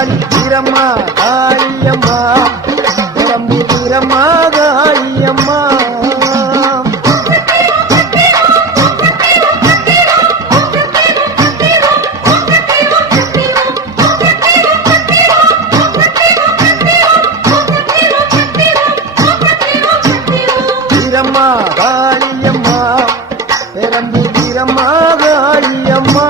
காளி வீரம்மா காளியம்மா பெரம்பூர் வீரம்மா காளியம்மா வீரம்மா காளியம்மா பெரம்பூர் வீரம்மா காளியம்மா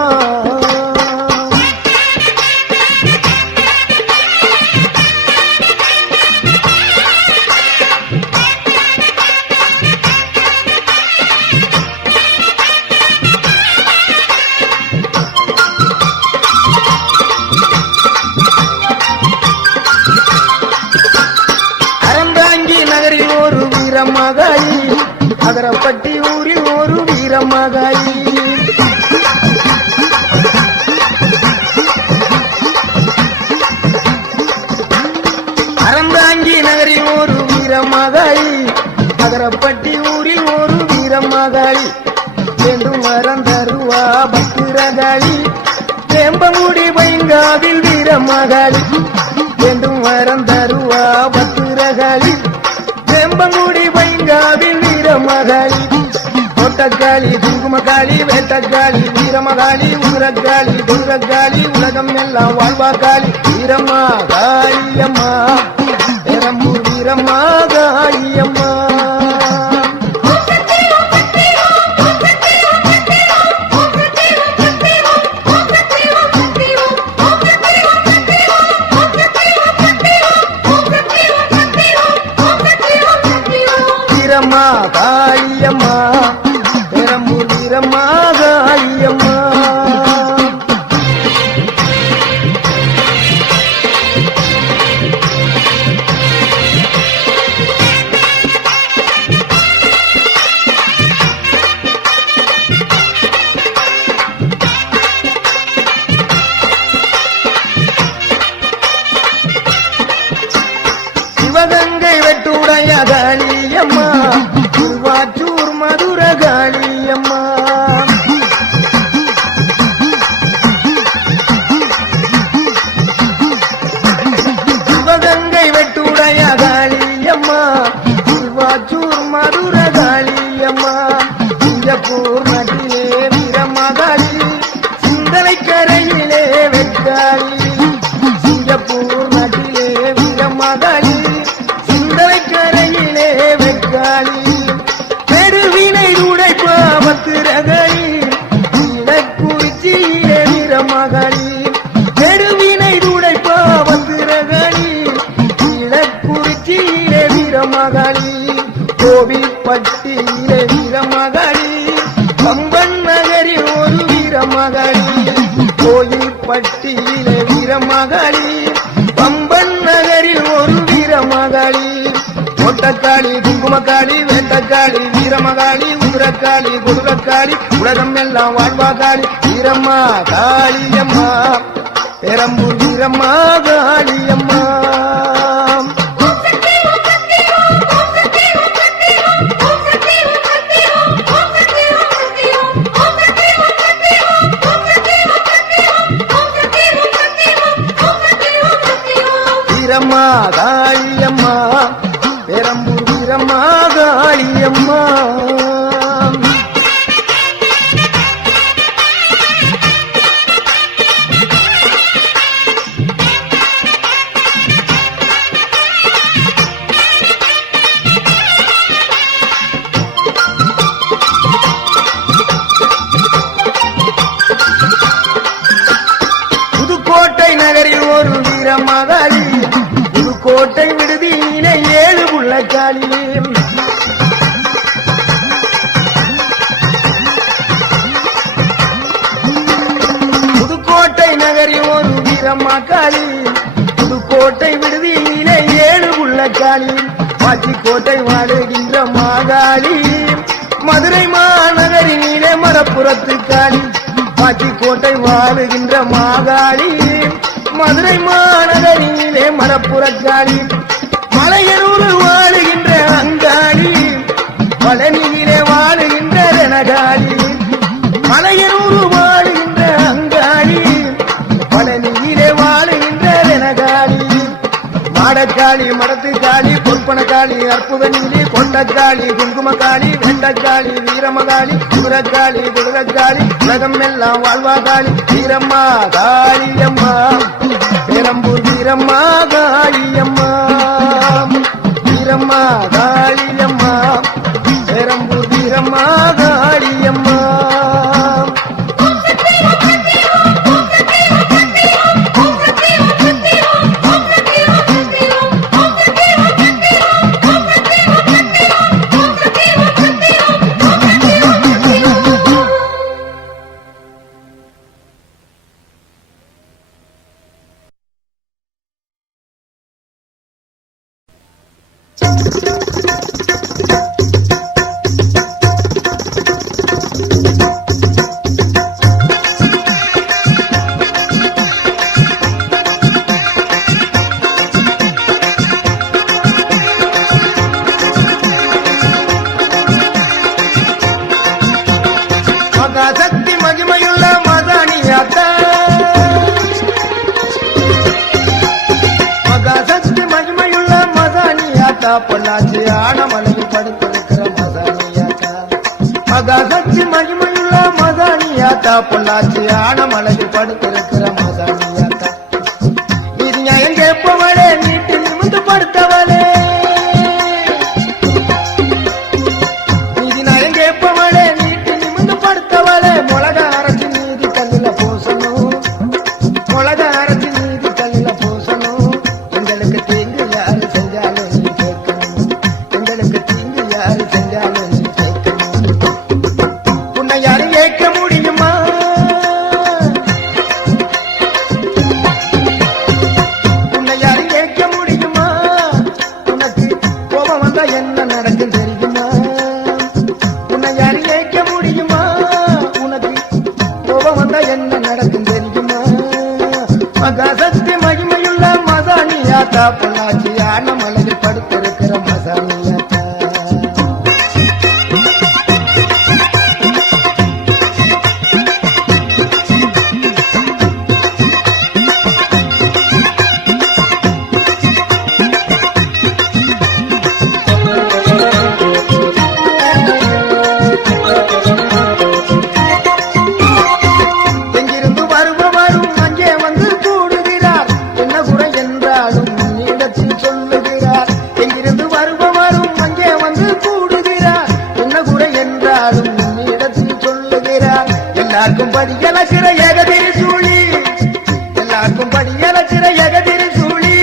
வீரமகாயி அகரப்பட்டி ஊரில் ஒரு வீரமகாயி அறந்தாங்கி நகரில் ஒரு வீரமகாயி அகரப்பட்டி ஊரில் ஒரு வீரமகாயி என்றும் வரம் தருவா பத்திரகாளி வேம்பங்குடி பைங்காவில் வீரமகாளி என்றும் வரம் தருவா பத்திரகாளி வேம்பங்குடி பைங்காவில் வீரமகாளி கோட்டக்காளி குங்குமக்காளி வேட்டக்காளி வீரமகாளி உரக்காளி துர்காளி உலகம் எல்லாம் வாழ்வா காளி வீரம்மா காளியம்மா பெரம்பூர் வீரம்மா காளியம்மா வீரம்மா காளியம்மா பெரம்பூர் வீரம்மா காளியம்மா சிவகங்கை வெட்டுடைய காளியம்மா திருவாச்சூர் மதுர காளியம்மா சிவகங்கை வெட்டுடைய காளியம்மா திருவாச்சூர் மதுர காளியம்மா சிங்கப்பூர் நாட்டிலே வீரமகாளி சிந்தனை கரையிலே வெக்காளி சிங்கப்பூர் நாட்டிலே வீரமகாளி கரையிலே வெக்காளி பெருவினை உடைப்பா பத்திரகாளி இலக்குறிச்சியிலே வீரமகாளி பெருவினை உடைப்பா பத்திரகாளி இலக்குறிச்சியிலே வீரமகாளி கோவில்பட்டியிலே வீரமகாளி கம்பன் நகரில் ஒரு வீரமகாளி கோயில்பட்டியிலே வீரமகாளி கம்பன் நகரில் ஒரு வீரமகாளி கோட்டக்காளி குங்குமக்காளி வேட்டக்காளி வீரமகாளி உதிரக்காளி கொடுக்காளி உலகம் எல்லாம் வாழ்வா காளி வீரம்மா காளியம்மா பெரம்பூர் வீரம்மா காளியம்மா வீரம்மா காளியம்மா பெரம்பூர் வீரம்மா காளியம்மா புதுக்கோட்டை நகரில் ஒரு வீரமகாளி புதுக்கோட்டை விடுதியிலே 7 புள்ளக்காளி புதுக்கோட்டை நகரில் ஒரு வீரமகாளி புதுக்கோட்டை விடுதியிலே 7 புள்ளக்காளி பாச்சிக்கோட்டை வாழுகின்ற மாகாளி மதுரை மாநகரினிலே மரப்புறத்து காளி பாச்சிக்கோட்டை வாழுகின்ற மாகாளி மதுரை மாநகரினிலே மரப்புறக்காளி மலையனூர் வாழுகின்ற அங்காளி பழனியிலே வாழுகின்ற ரணகாளி மலையனூர் வாழுகின்ற அங்காளி பழனியிலே வாழுகின்ற மாடக்காளி மடத்துக்காளி பொற்பனக்காளி அற்புத நீலி கொண்டக்காளி குங்குமக்காளி வெண்டக்காளி வீரமகாளி குதிரக்காளி குதிரக்காளி உலகம் எல்லாம் வாழ்வாகாளி வீரம்மா காளியம்மா பெரம்பூர் வீரம்மா காளியம்மா வீரம்மா காளியம்மா பெரம்பூர் வீரம்மா காளியம்மா மகாசக்தி மகிமையுள்ள மதானியாத்தா மகாசக்தி மகிமையுள்ள மதானியாத்தா பொள்ளாச்சி ஆனமலையில் படுத்திருக்கிற மதானியாத்தா மகாசக்தி மகிமையுள்ள மதானியாத்தா பொள்ளாச்சி ஆனமலையில் படுத்திருக்கிற மதானியாத்தா இது நியாயம் கேட்பவளே நீட்டு நிமிந்து படுத்தவளே மொளக அரைச்சி நீதி கல்லில பூசணும் மொளக அரைச்சி நீதி கல்லில பூசணும் எங்களுக்கு தீங்கு யாரு செஞ்சாலும் நீ கேட்கணும் எங்களுக்கு தீங்கு யாரு செஞ்சாலும் நீ கேட்கணும் உன்னை யாரு கேட்க முடியுமா உன்னை யாரு கேட்க முடியுமா உனக்கு கோபம் வந்தா என்ன நடக்கும் தெரியுமா உன்னை யாரு கேட்க முடியுமா என்ன நடக்கும் தெரியுமா மகாசக்தி மகிமையுள்ள மதானியாத்தா பொள்ளாச்சி ஆனமலையில் படுத்திருக்கிற மதானியாத்தா எல்லாருக்கும் படியலக்கிற ஏகதிரி சூழி எல்லாருக்கும் படியலக்கிற ஏகதிரி சூழி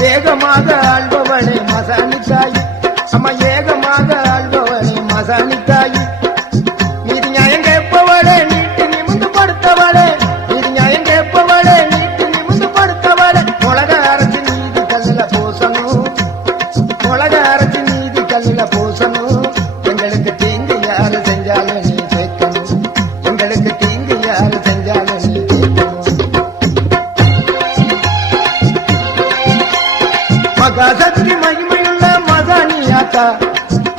வேகமாக ஆள்பவளே மசானித்தாயி அம்மா ஏகமாக ஆள்பவளே மசானித்தாயி நீதி நியாயம் கேட்பவளே நீட்டு நிமிந்து படுத்தவளே நீதி நியாயம் கேட்பவளே நீட்டு நிமிந்து படுத்தவளே மொளக அரைச்சி நீதி கல்லில பூசணும் மொளக அரைச்சி நீதி கல்லில பூசணும் எங்களுக்கு தீங்கு யாரு செஞ்சாலும் நீ கேட்கணும் எங்களுக்கு தீங்கு யாரு செஞ்சாலும் நீ கேட்கணும் மகாசக்தி மகிமையுள்ள மதானியாத்தா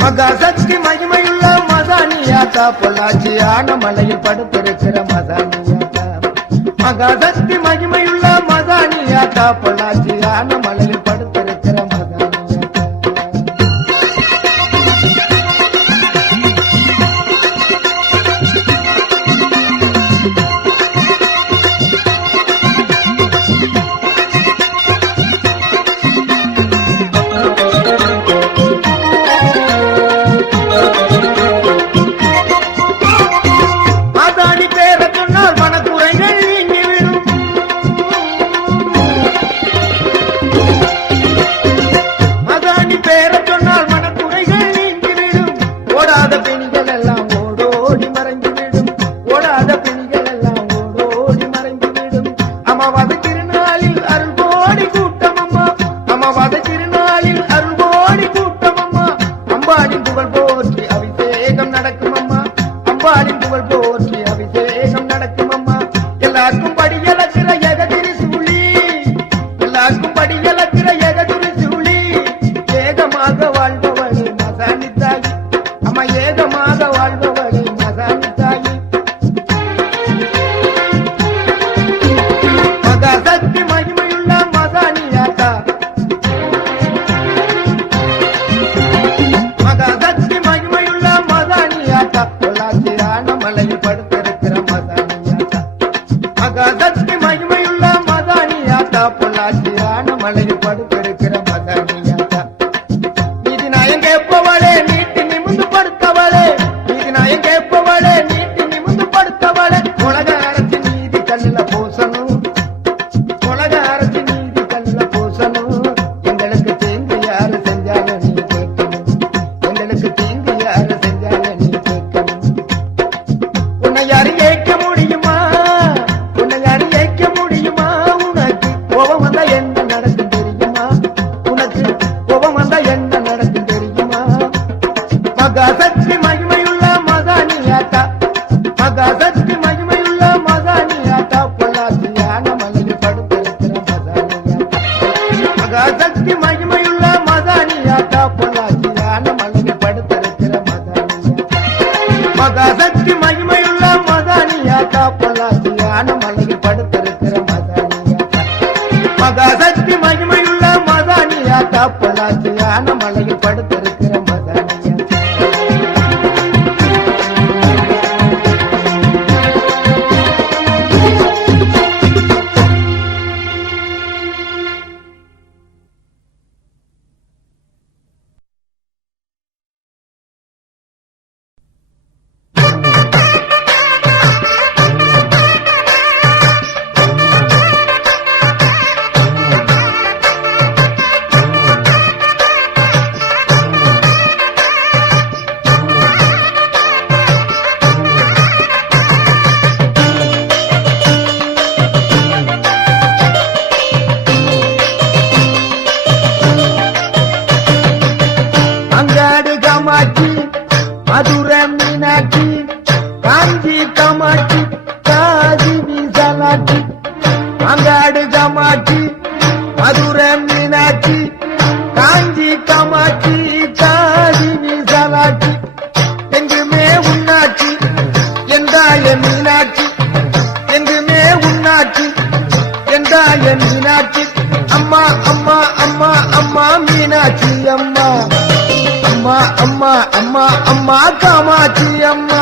மகாசக்தி மகிமையுள்ள மதானியாத்தா பொள்ளாச்சி ஆனமலையில் படுத்திருக்கிற மதானியாத்தா மகாசக்தி மகிமையுள்ள மதானியாத்தா பொள்ளாச்சி ஆனமலையில் படுத்திருக்கிற மதானியாத்தா மனக்குறைகள் நீங்கிவிடும் படுத்திருக்கிற மதானியாத்தா. நீதி நாயம் கேட்பவளே நீட்டி நிமிந்து படுத்தவளே, நீதி நாயம் கேட்பவளே நீட்டி நிமிந்து படுத்தவளே, உலக அரசு நீதி கல்லுல பூசணும், உலக அரசு நீதி கல்லுல பூசணும். எங்களுக்கு தீங்கு யாரு செஞ்சாலும் நீ கேட்கணும், எங்களுக்கு தீங்கு யாரு செஞ்சாலும் நீ கேட்கணும். உன்னை யாரு ஏற்க முடியுமா, உன்னை யாரு ஏற்க முடியுமா? உனக்கு கோபம் வந்தா என்ன நடக்கும் தெரியுமா, உனக்கு கோபம் வந்தா என்ன நடக்கும் தெரியுமா? மகாசக்தி மகிமையுள்ள மதானியாத்தா, மகாசக்தி மகிமையுள்ள மதானியாத்தா, பொள்ளாச்சியான மலையில் படுத்திருக்கிற மதானியாத்தா. மகாசக்தி மகிமையுள்ள மதானியாத்தா, பொள்ளாச்சியான மலையில் படுத்திருக்கிற மதானியாத்தா. மகாசக்தி மகிமையுள்ள மதானியாத்தா, பொள்ளாச்சியான மலையில் படுத்திருக்கிற மதானியாத்தா. மகாசக்தி மகிமையுள்ள மதானியாத்தா, பொள்ளாச்சியான மலையில் படுத்திருக்கிற மதானியாத்தா. அங்காடு காமாட்சி, மதுரை மீனாட்சி, காஞ்சி காமாட்சி, காதி விசாலாட்சி. அங்காடு காமாட்சி, மதுரை மீனாட்சி, காஞ்சி காமாட்சி, காதி விசாலாட்சி. எங்குமே உன்னாட்சி எந்தாய மீனாட்சி, எங்குமே உன்னாட்சி எந்தாய மீனாட்சி. அம்மா அம்மா அம்மா அம்மா மீனாட்சி அம்மா, அம்மா அம்மா அம்மா அம்மா காமாட்சி அம்மா,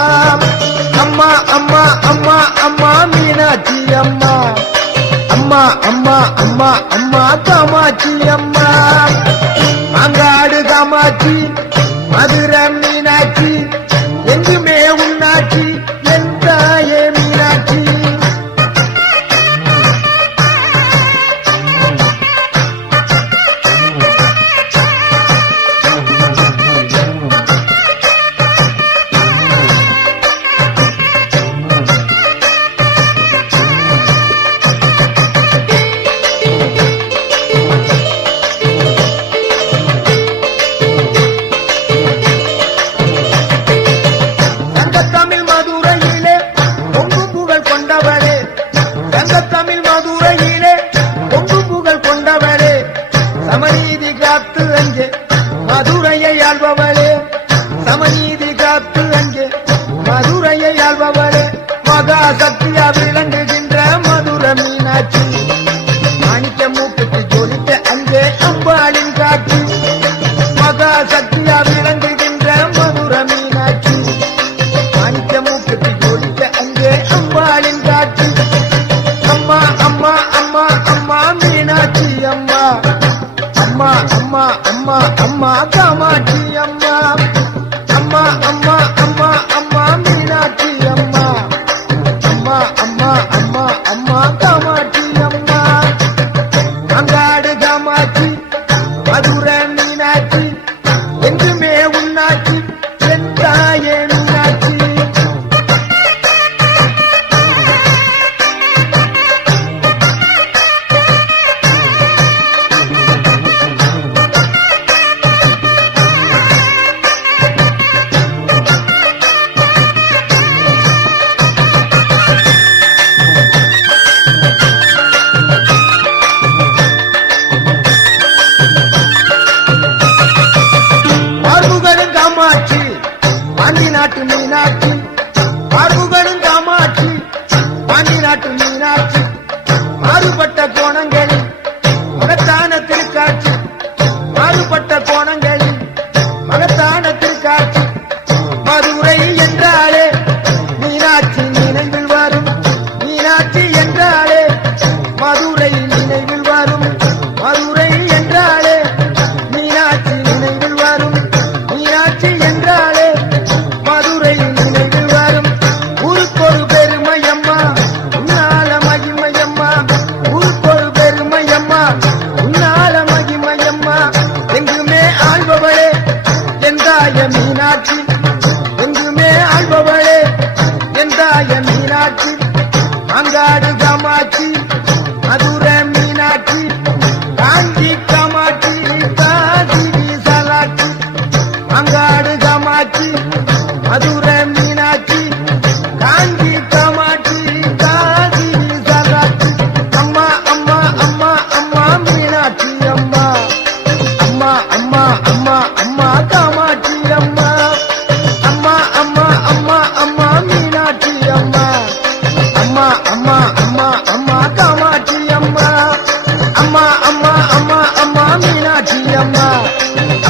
அம்மா அம்மா அம்மா அம்மா மீனாட்சி அம்மா, அம்மா அம்மா அம்மா அம்மா காமாட்சி அம்மா. அங்காடு காமாட்சி, மதுரை மீனாட்சி, எங்குமே உன்னாட்சி எந்தாயே மீனாட்சி. சங்கத்தமிழ் மதுரையிலே பொங்கும் புகழ் கொண்டவரே, சங்கத்தமிழ் மதுரையிலே பொங்கும் புகழ் கொண்டவரே, சமநீதி காத்து அங்கே மதுரையை ஆள்பவளே, சமநீதி காத்து அங்கே மதுரையை ஆள்பவளே. மகாசக்தியா விளங்குகின்ற மதுரை மீனாட்சி, மாணிக்க மூக்குக்கு ஜொலித்த அங்கே அம்பாளின் காட்சி. மகாசக்தியா விளங்குகின்ற மதுரை மீனாட்சி, மாணிக்க மூக்குக்கு ஜொலித்த அங்கே அம்பாளின் காட்சி. அம்மா அம்மா அம்மா அம்மா மீனாட்சி அம்மா, அம்மா அம்மா அம்மா அம்மா காமாட்சி அம்மா, அம்மா அம்மா அம்மா அம்மா மீனாட்சி அம்மா, அம்மா அம்மா அம்மா அம்மா காமாட்சி அம்மா. அங்காடு காமாட்சி, மதுரை மீனாட்சி, எங்குமே உன்னாட்சி எந்தாயே மீனாட்சி. பார்வுகளும் காமாட்சி, பாண்டி நாட்டு மீனாட்சி, பார்வுகளும் காமாட்சி, பாண்டி நாட்டு மீனாட்சி. மாறுபட்ட கோணங்களில் மகத்தான திருக்காட்சி, மாறுபட்ட கோணங்களில் மகத்தான திருக்காட்சி. மதுரை என்றாலே மீனாட்சி நினைவில் வரும், மீனாட்சி என்றாலே மதுரை நினைவில் வரும், மதுரை என்றாலே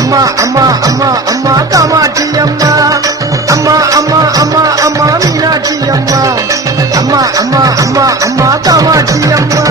அம்மா அம்மா அம்மா அம்மா காமாட்சி அம்மா அம்மா அம்மா அம்மா அம்மா மீனாட்சி அம்மா அம்மா அம்மா அம்மா அம்மா காமாட்சி அம்மா